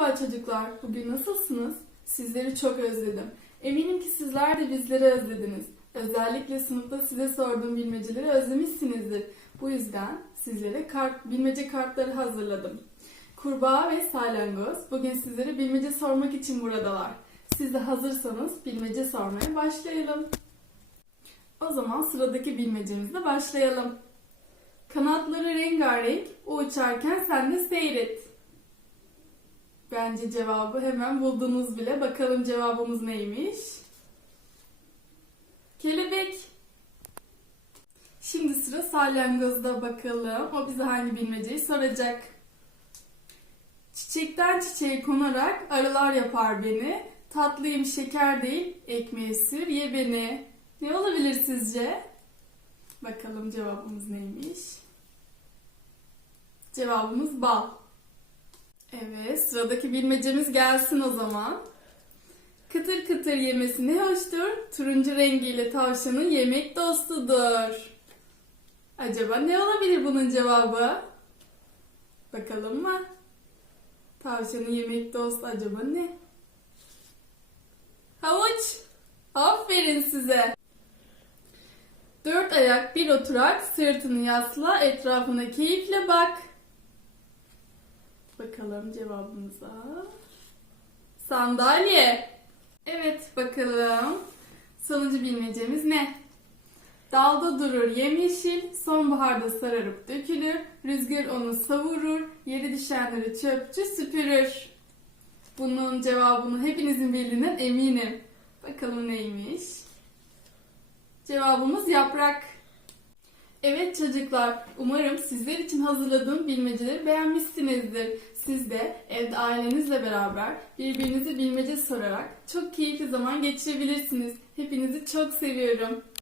Merhaba çocuklar, bugün nasılsınız? Sizleri çok özledim. Eminim ki sizler de bizleri özlediniz. Özellikle sınıfta size sorduğum bilmeceleri özlemişsinizdir. Bu yüzden sizlere kart, bilmece kartları hazırladım. Kurbağa ve salyangoz bugün sizlere bilmece sormak için buradalar. Siz de hazırsanız bilmece sormaya başlayalım. O zaman sıradaki bilmecemizle başlayalım. Kanatları rengarenk, o uçarken sen de seyret. Bence cevabı hemen buldunuz bile. Bakalım cevabımız neymiş? Kelebek. Şimdi sıra salyangozda bakalım. O bize hangi bilmeceyi soracak? Çiçekten çiçeğe konarak arılar yapar beni. Tatlıyım şeker değil, ekmeği sür ye beni. Ne olabilir sizce? Bakalım cevabımız neymiş? Cevabımız bal. Evet, sıradaki bilmecemiz gelsin o zaman. Kıtır kıtır yemesi ne hoştur? Turuncu rengiyle tavşanın yemek dostudur. Acaba ne olabilir bunun cevabı? Bakalım mı? Tavşanın yemek dostu acaba ne? Havuç. Aferin size. Dört ayak bir oturak sırtını yasla etrafına keyifle bak. Bakalım cevabımıza. Sandalye. Evet bakalım. Sonuncu bilmecemiz ne? Dalda durur yemyeşil, sonbaharda sararıp dökülür, rüzgar onu savurur, yeri düşenleri çöpçü süpürür. Bunun cevabını hepinizin bildiğinden eminim. Bakalım neymiş? Cevabımız yaprak. Evet çocuklar, umarım sizler için hazırladığım bilmeceleri beğenmişsinizdir. Siz de evde ailenizle beraber birbirinize bilmece sorarak çok keyifli zaman geçirebilirsiniz. Hepinizi çok seviyorum.